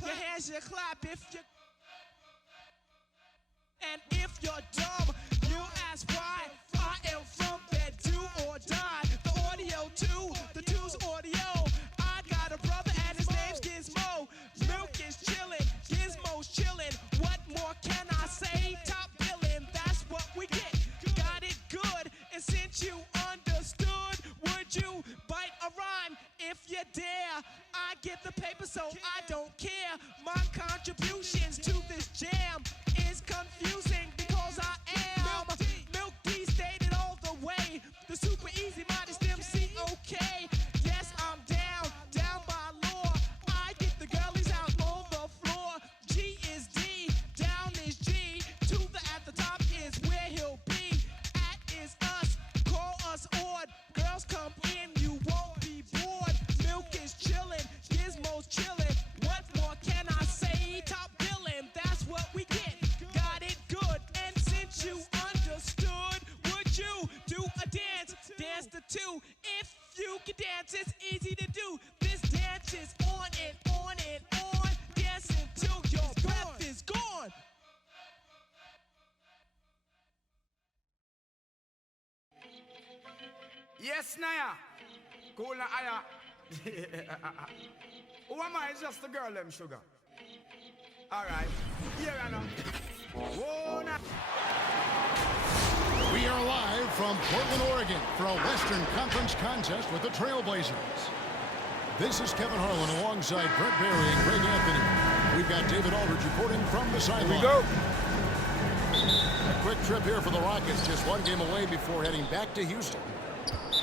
your hands, you clap if you. And if you're dumb, you ask why. I am from bed, do or die. The audio too, the two's audio. I got a brother and his name's Gizmo. Milk is chillin', Gizmo's chillin'. What more can I say? Top billin', that's what we get. Got it good, and since you understood, would you bite a rhyme if you dare? I get the paper, so I don't care. My contributions to this jam is confusing because I am Milk D stated all the way. The super easy modest MC, okay. Yes, I'm down by law. I get the girlies out on the floor. G is D, down is G. To the at the top is where he'll be. At is us, call us odd. Girls come in, you won't be bored. Milk is chillin', Gizmo's chillin'. What more can I say? Top billin', that's what we get. Got it good, and since you understood, would you do a dance? Dance the two. If you can dance, it's easy to do. This dance is on and on and on. Dance until your breath is gone. Yes, Naya. Cool na aya. Who am I? It's just the girl, them sugar. All right. Here I know. Whoa, na. We are live from Portland, Oregon for a Western Conference contest with the Trailblazers. This is Kevin Harlan alongside Brett Barry and Greg Anthony. We've got David Aldridge reporting from the sideline. Here we go. A quick trip here for the Rockets, just one game away before heading back to Houston.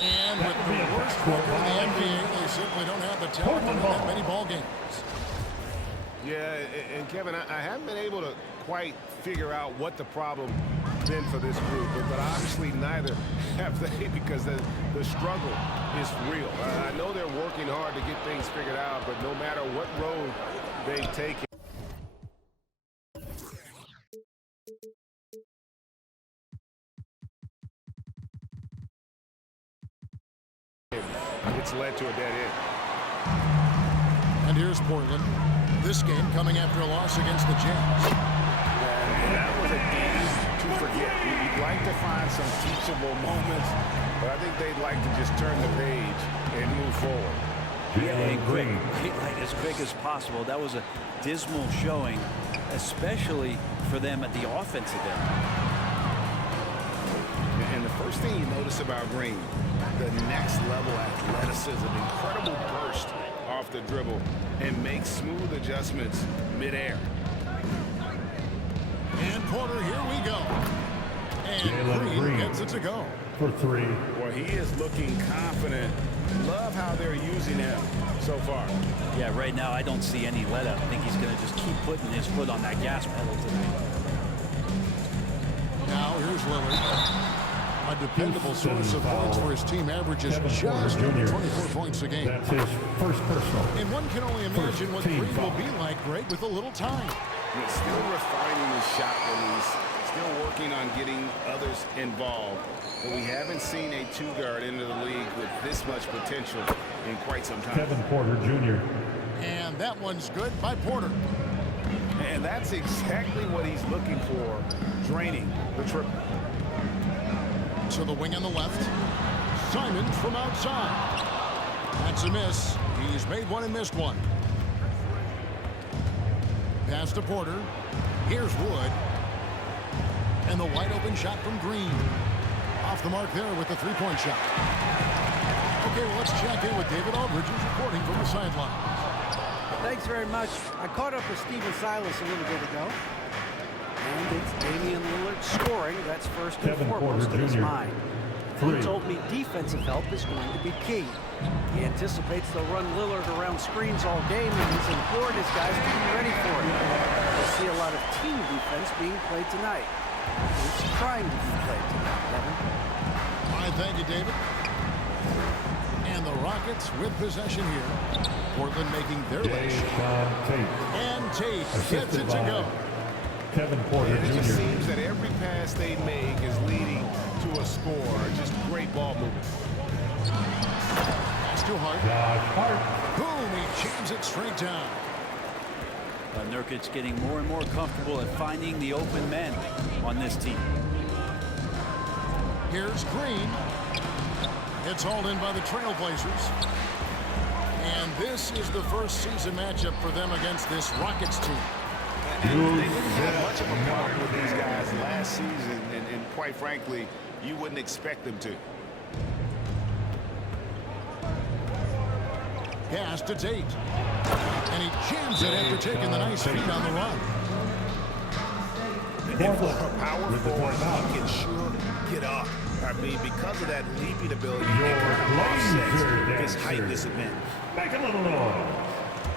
And with the worst record in the NBA, they simply don't have the talent to win that many ball games. Yeah, and Kevin, I haven't been able to quite figure out what the problem been for this group, but obviously neither have they, because the struggle is real. I know they're working hard to get things figured out, but no matter what road they've taken. It's led to a dead end. And here's Portland. This game coming after a loss against the Jazz. And that was a game to forget. You'd like to find some teachable moments, but I think they'd like to just turn the page and move forward. Yeah, and quick, like as quick as possible. That was a dismal showing, especially for them at the offensive end. And the first thing you notice about Green, the next level athleticism, incredible burst off the dribble, and make smooth adjustments midair. And Porter, here we go. And Green gets it to go. For three. Well, he is looking confident. Love how they're using him so far. Yeah, right now I don't see any let up. I think he's going to just keep putting his foot on that gas pedal tonight. Now here's Lillard. A dependable source of points for his team, averages just over 24 points a game. That's his first personal. And one can only imagine what Green will be like, Greg, with a little time. He's still refining his shot release, still working on getting others involved. But we haven't seen a two-guard into the league with this much potential in quite some time. Kevin Porter Jr. And that one's good by Porter. And that's exactly what he's looking for, draining the triple. To the wing on the left. Simon from outside. That's a miss. He's made one and missed one. Pass to Porter. Here's Wood. And the wide open shot from Green. Off the mark there with the three-point shot. Okay, well, let's check in with David Aldridge, who's reporting from the sideline. Thanks very much. I caught up with Stephen Silas a little bit ago. And it's Damian Lillard scoring. That's first and foremost in his mind. He told me defensive help is going to be key. He anticipates they'll run Lillard around screens all game, and he's implored his guys to be ready for it. We'll see a lot of team defense being played tonight. It's trying to be played tonight, Kevin. All right, thank you, David. And the Rockets with possession here. Portland making their way. And Tate gets it to go. Kevin Porter Jr. It just Jr. seems that every pass they make is leading to a score. Just great ball movement. Pass to Hart. Josh Hart. Boom, he jams it straight down. Nurkic getting more and more comfortable at finding the open men on this team. Here's Green. It's hauled in by the Trailblazers. And this is the first season matchup for them against this Rockets team. They didn't have much of a problem with these guys last season, and quite frankly, you wouldn't expect them to. Pass to Tate. And he jams it after taking the nice feed on the run. And for a power forward, he can sure get up. I mean, because of that leaping ability, he kind of offsets his height disadvantage. Make a little noise.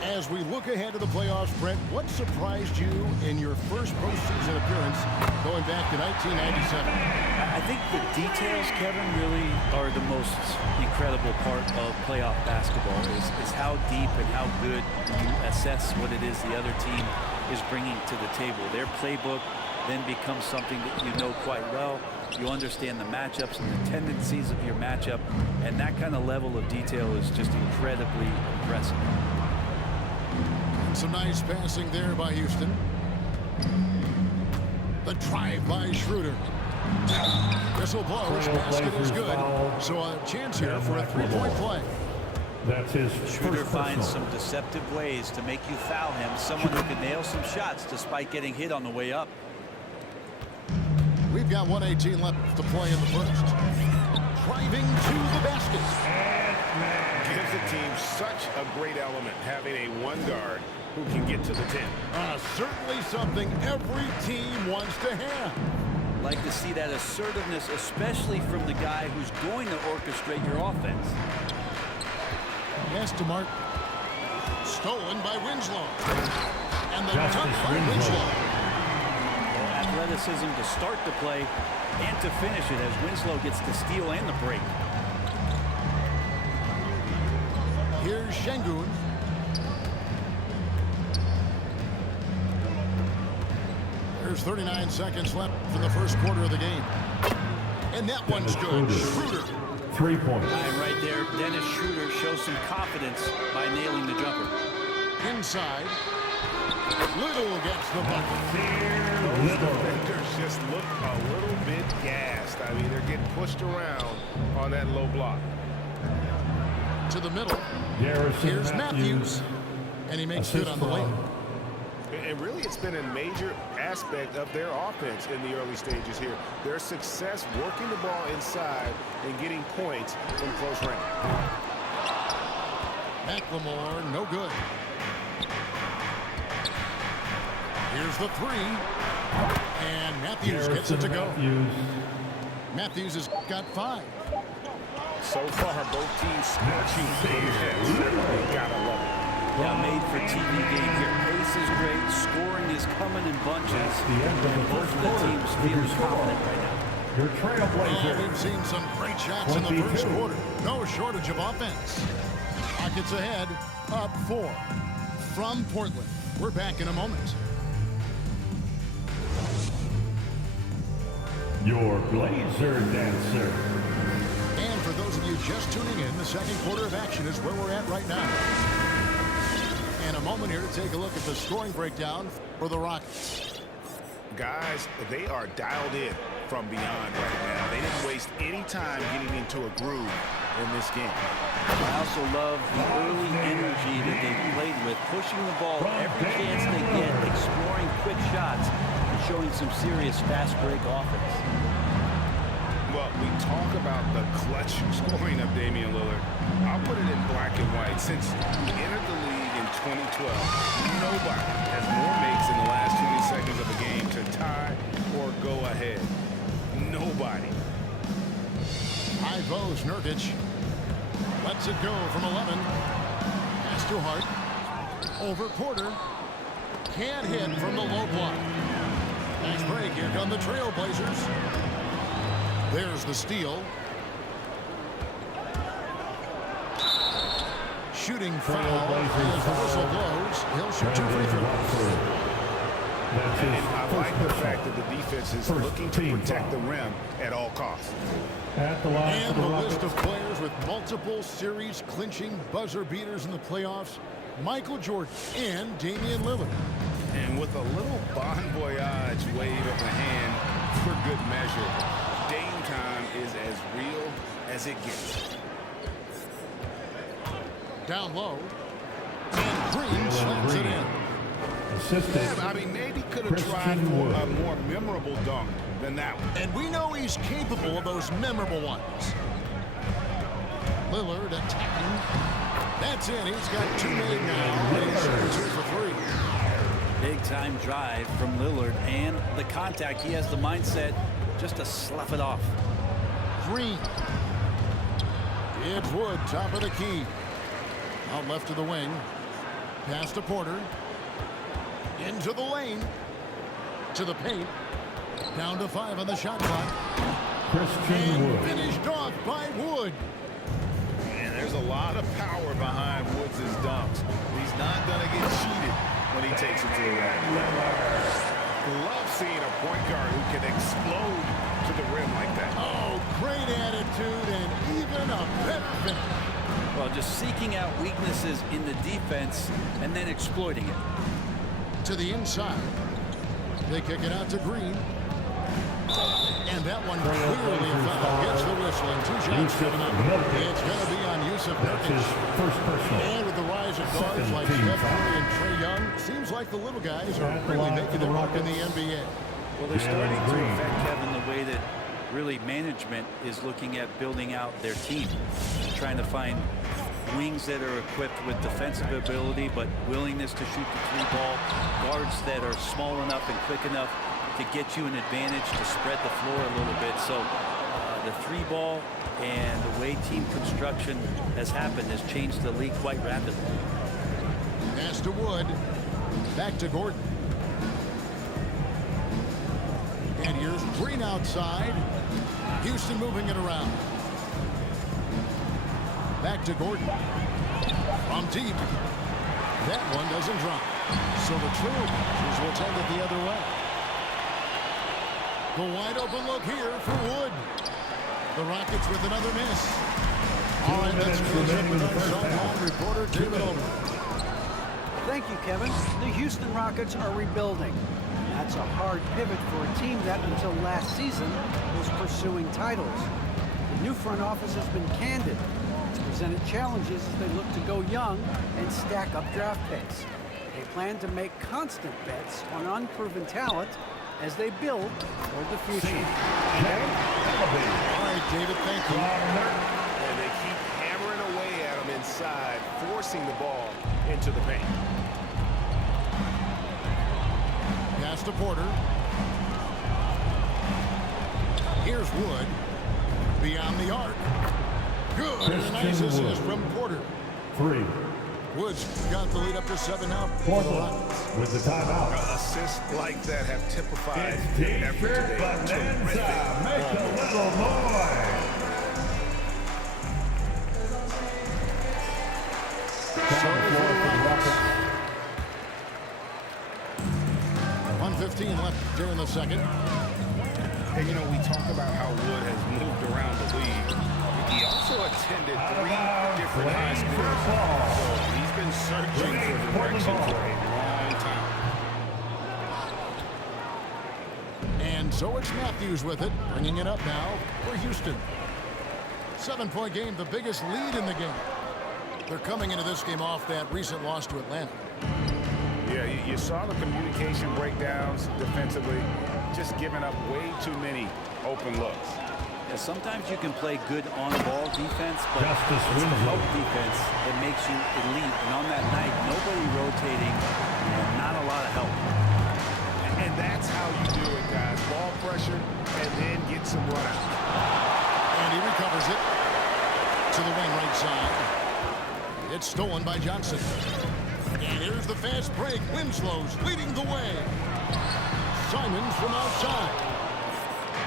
As we look ahead to the playoffs, Brent, what surprised you in your first postseason appearance going back to 1997? I think the details, Kevin, really are the most incredible part of playoff basketball is how deep and how good you assess what it is the other team is bringing to the table. Their playbook then becomes something that you know quite well. You understand the matchups and the tendencies of your matchup, and that kind of level of detail is just incredibly impressive. Some nice passing there by Houston. The drive by Schroeder. Whistle blows. Basket is good. So a chance here for a three-point play. That's his Schroeder first finds personal. some deceptive ways to make you foul him. Someone who can nail some shots despite getting hit on the way up. We've got 1:18 left to play in the first. Driving to the basket. Gives the team such a great element having a one guard who can get to the 10. Certainly something every team wants to have. Like to see that assertiveness, especially from the guy who's going to orchestrate your offense. Pass to Mark. Stolen by Winslow. And the Justice dunk by Winslow. Winslow. Athleticism to start the play and to finish it as Winslow gets the steal and the break. Here's Şengün. There's 39 seconds left in the first quarter of the game. And that one's good. Schroeder. 3 points. And right there, Dennis Schroeder shows some confidence by nailing the jumper. Inside. Little gets the bucket. Those defenders just look a little bit gassed. I mean, they're getting pushed around on that low block. To the middle. Garrison Here's Matthews. And he makes good on the lane. And really, it's been a major aspect of their offense in the early stages here. Their success working the ball inside and getting points from close range. McLemore, no good. Here's the three. And Matthews gets it to go. Matthews has got 5. So far, both teams scorching defense. You gotta love it. Yeah, made for TV game here. Pace is great. Scoring is coming in bunches. The end of the And both first of the quarter. teams feeling confident right now. Your And Trailblazer. we've seen some great shots in the first 22. quarter. No shortage of offense. Rockets ahead, up 4. From Portland. We're back in a moment. Your Blazer Dancer. And for those of you just tuning in, the second quarter of action is where we're at right now. And a moment here to take a look at the scoring breakdown for the Rockets. Guys, they are dialed in from beyond right now. They didn't waste any time getting into a groove in this game. I also love the early energy that they've played with, pushing the ball every chance they get, exploring quick shots, and showing some serious fast break offense. Well, we talk about the clutch scoring of Damian Lillard. I'll put it in black and white. Since he entered the league in 2012, nobody has more makes in the last 20 seconds of a game to tie or go ahead. Nobody. High post, Nurkic. Lets it go from 11. Pass to Hart. Over Porter. Can't hit from the low block. Nice break. Here come the Trailblazers. There's the steal. Shooting foul as the whistle blows. He'll shoot 2 free throws. And I like the fact that the defense is looking to protect the rim at all costs. At the line And for the the list Rockets. of players with multiple series clinching buzzer beaters in the playoffs. Michael Jordan and Damian Lillard. with a little bon voyage wave of the hand for good measure. Dame time is as real as it gets. Down low. And Green slams it in. Assistant. Yeah, I mean, maybe could have tried Christian for Wood. a more memorable dunk than that one. And we know he's capable of those memorable ones. Lillard attacking. That's in. He's got 2 made now. And he's 2 for 3. Big time drive from Lillard, and the contact. He has the mindset just to slough it off. Green. It's Wood, top of the key. Out left to the wing. Pass to Porter. Into the lane. To the paint. Down to 5 on the shot clock. Christian And Wood. finished off by Wood. And there's a lot of power behind Woods' dunks. He's not going to get cheated when he takes it to the rack. Love seeing a point guard who can explode to the rim like that. Oh, great attitude and even a better finish. Well, just seeking out weaknesses in the defense and then exploiting it. To the inside. They kick it out to Green. And that one clearly a foul. Gets the whistle and 2 shots Yusuf coming up. Nurkic. It's going to be on Yusuf That's his Nurkic. first personal. And with the rise of guards like 17 Steph Curry fouls. and Trae Young, seems like the little guys are At the really line making for their the mark in the Rockets. NBA. Well, they're starting to Green. affect Kevin the way that really management is looking at building out their team, trying to find wings that are equipped with defensive ability but willingness to shoot the 3-ball, guards that are small enough and quick enough to get you an advantage to spread the floor a little bit. So the 3-ball and the way team construction has happened has changed the league quite rapidly. Pass to Wood. Back to Gordon. And here's Green outside. Houston moving it around. Back to Gordon. From deep. That one doesn't drop. So the Trailblazers will send it the other way. The wide open look here for Wood. The Rockets with another miss. All right, let's close up with our sideline reporter, David Aldridge. Thank you, Kevin. The Houston Rockets are rebuilding. That's a hard pivot for a team that until last season was pursuing titles. The new front office has been candid. It's presented challenges as they look to go young and stack up draft picks. They plan to make constant bets on unproven talent as they build toward the future. All right, David, thank you. And they keep hammering away at him inside, forcing the ball into the paint. Pass to Porter. Here's Wood. Beyond the arc. Good. And a nice Christian assist Wood. from Porter. 3. Woods got the lead up to 7 now for the Portland Rockets. with the timeout. Assists like that have typified It's the effort T-shirt today. Bonanza. Make a little noise. Down the floor for the Rockets. 1:15 left during the second. And you know, we talk about how Wood has moved around the league. He also attended 3 different high schools. So he's been searching for direction for a long time. And so it's Matthews with it, bringing it up now for Houston. 7-point game, the biggest lead in the game. They're coming into this game off that recent loss to Atlanta. Yeah, you saw the communication breakdowns defensively, just giving up way too many open looks. Yeah, sometimes you can play good on-ball defense, but Justice it's the Winslow. help defense that makes you elite. And on that night, nobody rotating, not a lot of help. And that's how you do it, guys. Ball pressure and then get some run out. And he recovers it to the wing right side. It's stolen by Johnson. And here's the fast break. Winslow's leading the way. Simons from outside.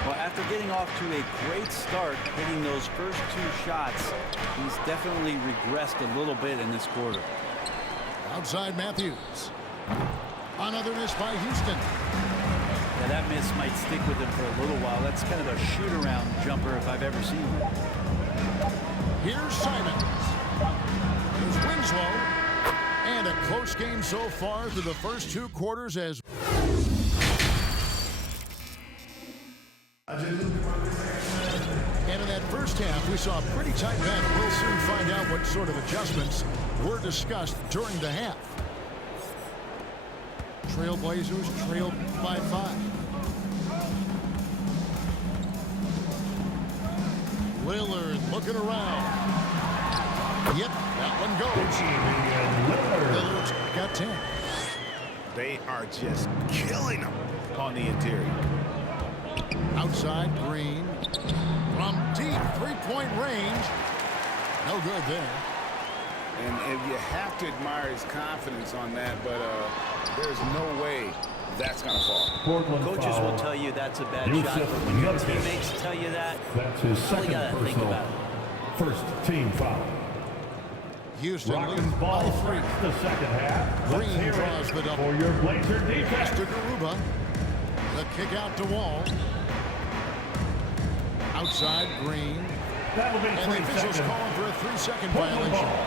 Well, after getting off to a great start, hitting those first 2 shots, he's definitely regressed a little bit in this quarter. Outside Matthews. Another miss by Houston. Yeah, that miss might stick with him for a little while. That's kind of a shoot-around jumper if I've ever seen one. Here's Simons. Here's Winslow. And a close game so far through the first 2 quarters as and in that first half, we saw a pretty tight battle. We'll soon find out what sort of adjustments were discussed during the half. Trailblazers trailed by 5. Lillard looking around. Yep, that one goes. Lillard's got 10. They are just killing them on the interior. Outside, Green. From deep three-point range. No good there. And you have to admire his confidence on that, but there's no way that's going to fall. Portland Coaches foul. will tell you that's a bad Yusuf shot, but when your Nurkic. teammates tell you that, That's his you second gotta think personal. about it. First team foul. Houston Rockets leads ball by 3. starts the second half. Let's Green hear draws it the double. for your Blazer defense. To Garuba. The kick out to Wall. Outside, Green. That'll be And the 3 officials seconds. calling for a 3-second Portland violation. ball.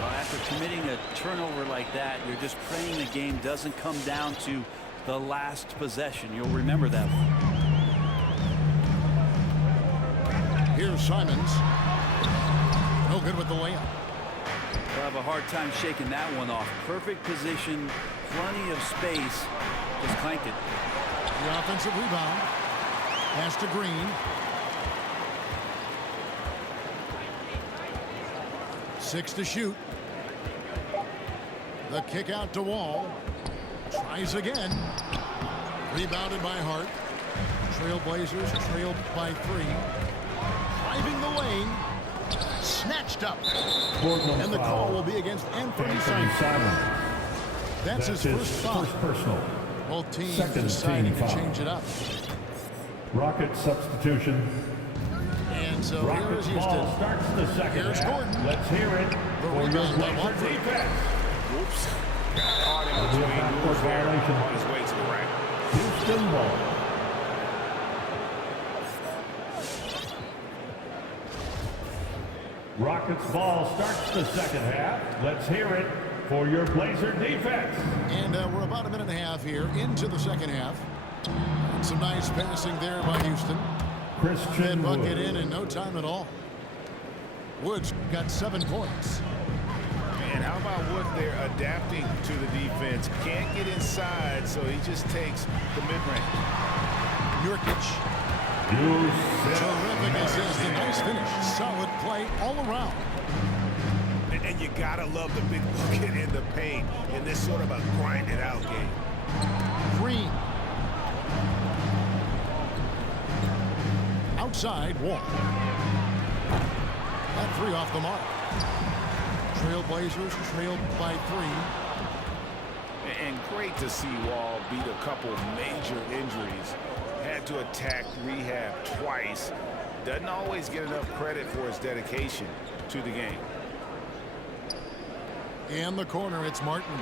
Well, after committing a turnover like that, you're just praying the game doesn't come down to the last possession. You'll remember that one. Here's Simons. No good with the layup. They'll have a hard time shaking that one off. Perfect position, plenty of space. Just clanked it. The offensive rebound. Pass to Green. 6 to shoot. The kick out to Wall. Tries again. Rebounded by Hart. Trailblazers trailed by 3. Driving the lane. Snatched up. Portland And the foul. call will be against Anthony Anthony Simons. Simons. That's his first foul. first personal. Both teams Second deciding team to foul. change it up. Rocket substitution. And so here Rockets is ball Houston. starts the second Here's half. Gordon. Let's hear it for your rebound by Blazer Watford. defense. Whoops. Got caught in That'll be a between backcourt moves there violation. on his way to the rack. Houston ball. Rockets ball starts the second half. Let's hear it for your Blazer defense. And we're about a minute and a half here into the second half. And some nice passing there by Houston. Christian That bucket Wood. in no time at all. Woods got 7 points. And how about Wood there adapting to the defense? Can't get inside, so he just takes the mid-range. Nurkic. Terrific assist. A nice finish. Solid play all around. And you gotta love the big bucket in the paint in this sort of a grinded-out game. Green. Outside, Wall. That 3 off the mark. Trailblazers trailed by 3. And great to see Wall beat a couple major injuries. Had to attack rehab twice. Doesn't always get enough credit for his dedication to the game. In the corner, it's Martin.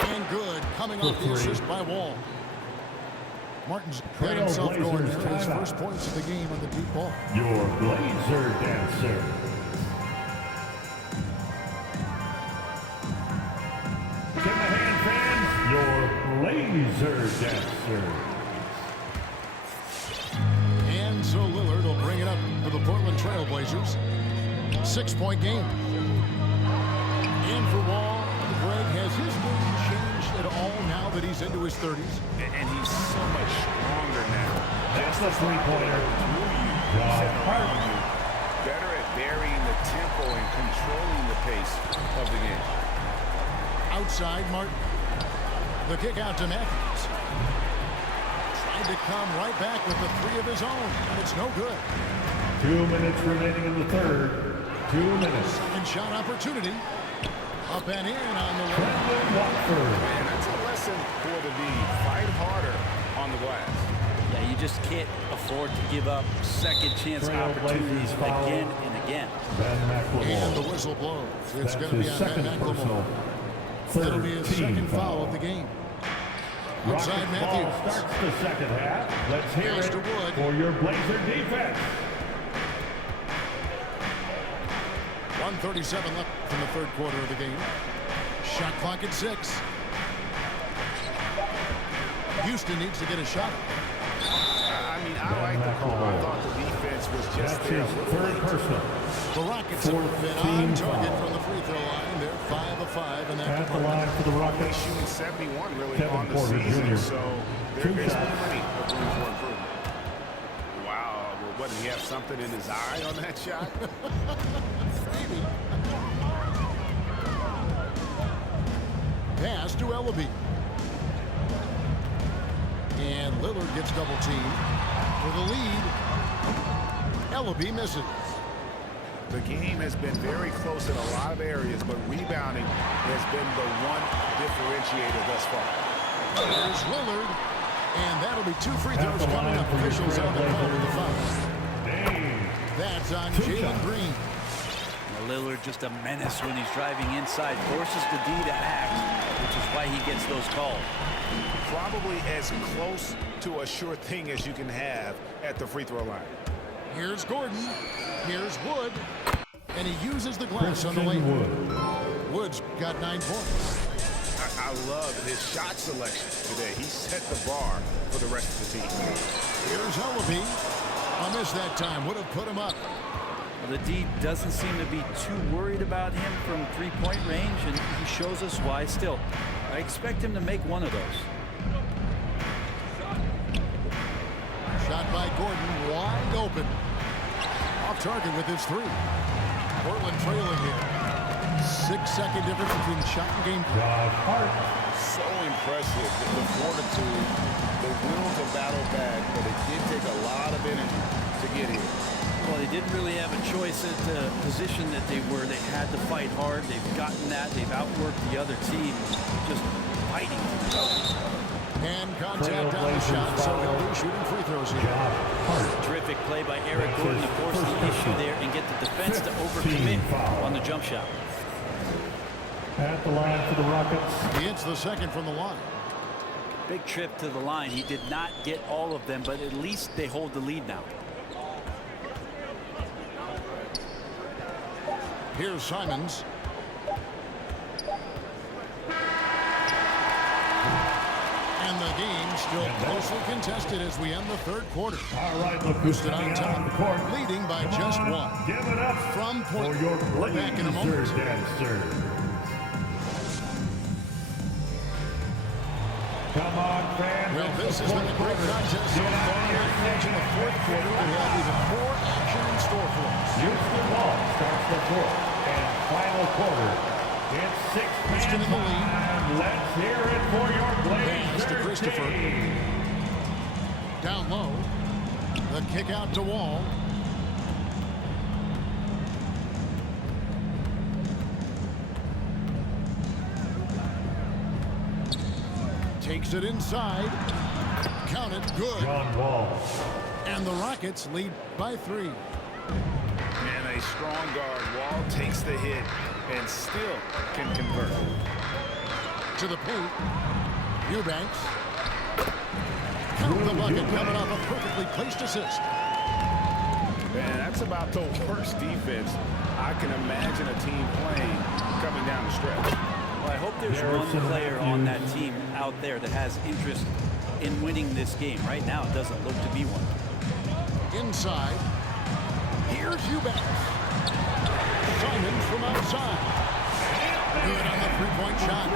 And good, coming off the 3. assist by Wall. Martin's got himself going Trailblazers there. His timeout. first points of the game on the deep ball. Your Blazer dancer. Give him a hand, fans. Your Blazer dancer. And so Lillard will bring it up for the Portland Trailblazers. 6-point game. And for Wall, Greg, has his game changed at all now that he's into his 30s? And he's so much stronger now. That's the three-pointer. Through you, Josh set around Hart. you. Better at varying the tempo and controlling the pace of the game. Outside, Martin. The kick out to Matthews. Tried to come right back with the 3 of his own, and it's no good. 2 minutes remaining in the third. 2 minutes. Second shot opportunity. Up and in on the way. Brendan Watford. And that's a lesson for the D. Fight harder on the glass. Yeah, you just can't afford to give up second chance Trailblazers opportunities foul. again and again. Ben And the McLemore. whistle blows. It's That's going to be his on second Matt personal. McLemore. That'll be his Third team second foul foul. of the game. Rockets Outside ball Matthews. starts the second half. Let's hear Pass it to Wood. for your Blazer defense. 1:37 left in the third quarter of the game. Shot clock at 6. Houston needs to get a shot. I mean, I like the call. I thought the defense was just That's there. his third personal. The Rockets have been on target from the free throw line. They're 5 of 5 in that At the department. line for the They're Rockets. shooting 71 really Kevin on the Porter season, Jr. so Two there's shots. plenty of room for improvement. Wow, well, what, did he have something in his eye on that shot? Maybe. Pass to Ellaby. And Lillard gets double teamed. For the lead, Ellaby misses. The game has been very close in a lot of areas, but rebounding has been the one differentiator thus far. There's Lillard. And that'll be 2 free At throws the coming line up. for your Officials on the call with the foul. Dame. That's on Two Jalen shots. Green. Now, Lillard just a menace when he's driving inside, forces the D to act, which is why he gets those calls. Probably as close to a sure thing as you can have at the free throw line. Here's Gordon. Here's Wood. And he uses the glass on the Christian lane. Wood. Wood's got 9 points. I love his shot selection today. He set the bar for the rest of the team. Here's Ellaby. A miss that time. Would have put him up. The D doesn't seem to be too worried about him from three-point range, and he shows us why still. I expect him to make one of those. Shot by Gordon. Wide open. Off target with his 3. Portland trailing here. 6-second difference between shot and game. Josh Hart. So impressive, the fortitude, the will to battle back, but it did take a lot of energy to get here. Well, they didn't really have a choice at the position that they were. They had to fight hard. They've gotten that. They've outworked the other team, just fighting. And contact on the shot, so he'll be shooting free throws here. Josh Hart. Terrific play by Eric Gordon to force the issue there and get the defense to overcommit on the jump shot. At the line for the Rockets. He hits the second from the line. Big trip to the line. He did not get all of them, but at least they hold the lead now. Here's Simons. And the game still closely contested as we end the third quarter. All right, look who's Houston coming on out on the court. top, leading by Come just on, 1. Give it up From for Portland. your We're back in a moment. Blazer dancers. Come on, fans. Well, this has been a great contest so far. I imagine the fourth quarter will have even more action in store for us. Houston ball starts the fourth and final quarter. It's 6 Houston in the lead. Let's hear it for your Pass to Blazer Christopher. team. Down low. The kick out to Wall. Takes it inside. Count it. Good. John Wall. And the Rockets lead by 3. And a strong guard. Wall takes the hit and still can convert. To the paint. Eubanks. Count the bucket coming off a perfectly placed assist. Man, that's about the worst defense I can imagine a team playing coming down the stretch. Well, I hope there's one player on that team out there that has interest in winning this game. Right now, it doesn't look to be one. Inside. Here's Eubanks. Simons from outside. Good on the three-point shot.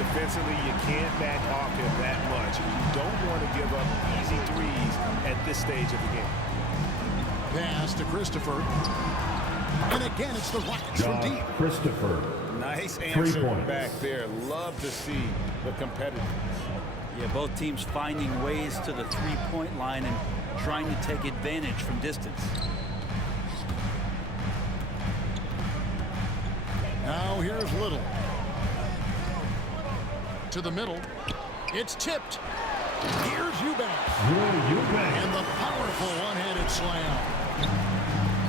Defensively, you can't back off him that much. You don't want to give up easy threes at this stage of the game. Pass to Christopher. And again, it's the Rockets from deep. Christopher. Nice 3 answer points. back there. Love to see the competitiveness. Yeah, both teams finding ways to the three-point line and trying to take advantage from distance. Now here's Little. To the middle. It's tipped. Here's Eubanks. Eubanks. And the powerful one-handed slam.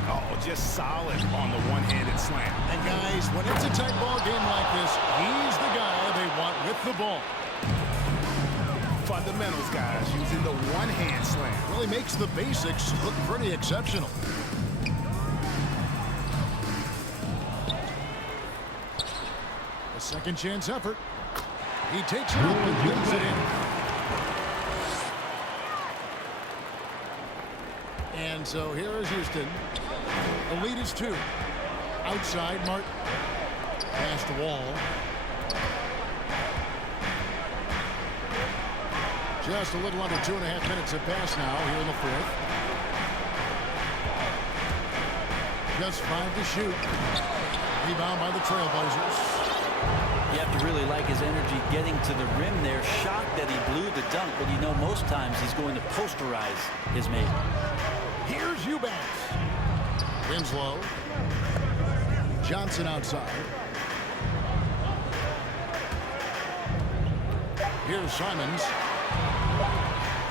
Oh, just solid on the one-handed slam. And guys, when it's a tight ball game like this, he's the guy they want with the ball. Fundamentals, guys, using the one-hand slam. Really makes the basics look pretty exceptional. The Second chance effort. He takes it up and leaves it in. And so here is Houston. The lead is 2. Outside, Martin. Past the wall. Just a little under 2.5 minutes have passed now here in the 4th. Just 5 to shoot. Rebound by the Trailblazers. You have to really like his energy getting to the rim there. Shocked that he blew the dunk, but you know most times he's going to posterize his mate. Here's Eubanks. Winslow. Johnson outside. Here's Simons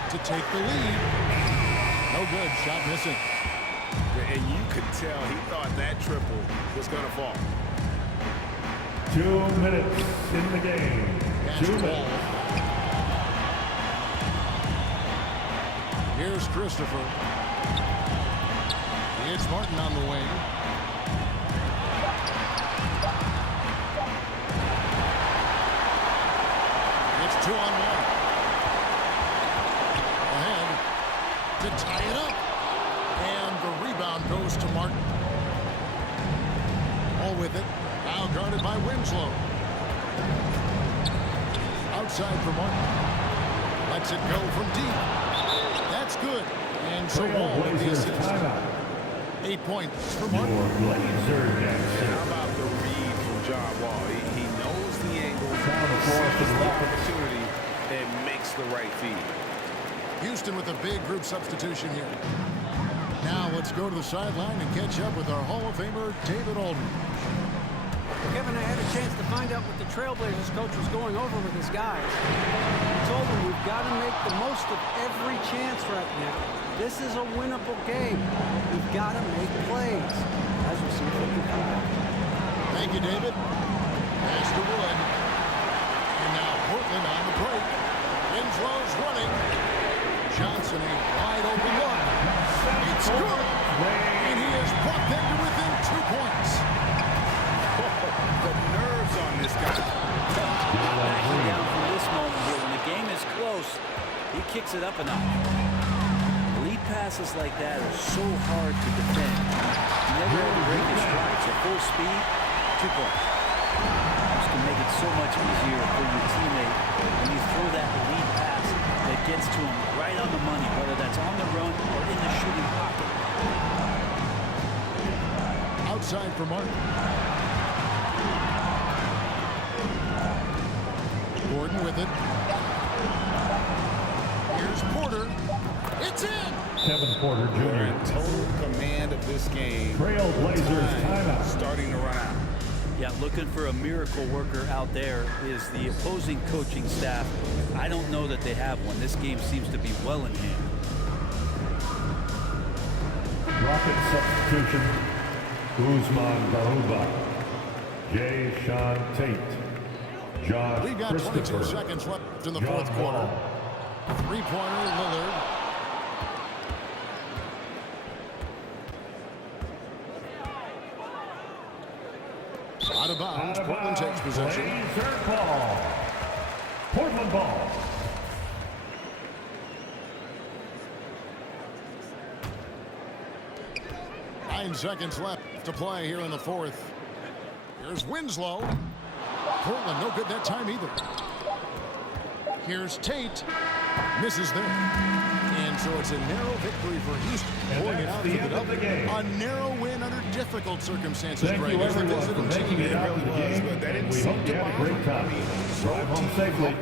to take the lead. No good. Shot missing. And you could tell he thought that triple was going to fall. 2 minutes in the game. 2 minutes. Here's Christopher. It's Martin on the wing. It's 2-on-1. Ahead to tie it up. And the rebound goes to Martin. All with it. Now guarded by Winslow. Outside for Martin. Lets it go from deep. That's good. And so Wall with the assist. 8 points for Martin. How about the read from John Wall? He knows the angle, sees the opportunity, and makes the right feed. Houston with a big group substitution here. Now let's go to the sideline and catch up with our Hall of Famer, David Aldridge. Kevin, I had a chance to find out what the Trailblazers coach was going over with his guys. He told them we've got to make the most of every chance right now. This is a winnable game. We've got to make plays. As we'll see if we can come back. Thank you, David. Pass to Wood. And now Portland on the break. Winslow's running. Johnson a wide open look. It's good. And he has brought them to within 2 points. The nerves on this guy. Backing down from this moment here. When the game is close, he kicks it up a notch. Lead passes like that are so hard to defend. You never had to break his stride. So full speed, 2 points. This can make it so much easier for your teammate when you throw that lead pass that gets to him right on the money, whether that's on the run or in the shooting pocket. Outside for Martin. Gordon with it. Here's Porter. It's in! Kevin Porter We're in Jr. total command of this game. Trailblazers timeout. Starting to run out. Yeah, looking for a miracle worker out there is the opposing coaching staff. I don't know that they have one. This game seems to be well in hand. Rocket substitution. Usman Garuba. Jay Sean Tate. Josh We've got 22 Christopher. seconds left in the John fourth quarter. Wall. Three-pointer, Lillard. Out of bounds. Portland takes possession. Blazer ball. Portland ball. Nine seconds left to play here in the fourth. Here's Winslow. Portland no good that time either. Here's Tate. Misses there. And so it's a narrow victory for Houston. And Pulling it that's out the for the end of the double. game. A narrow win under difficult circumstances. Thank Greg, you as the everyone for visiting making team. it out of the really was, game. but that And didn't we seem hope to you had a bother great time. me. Drive home safely.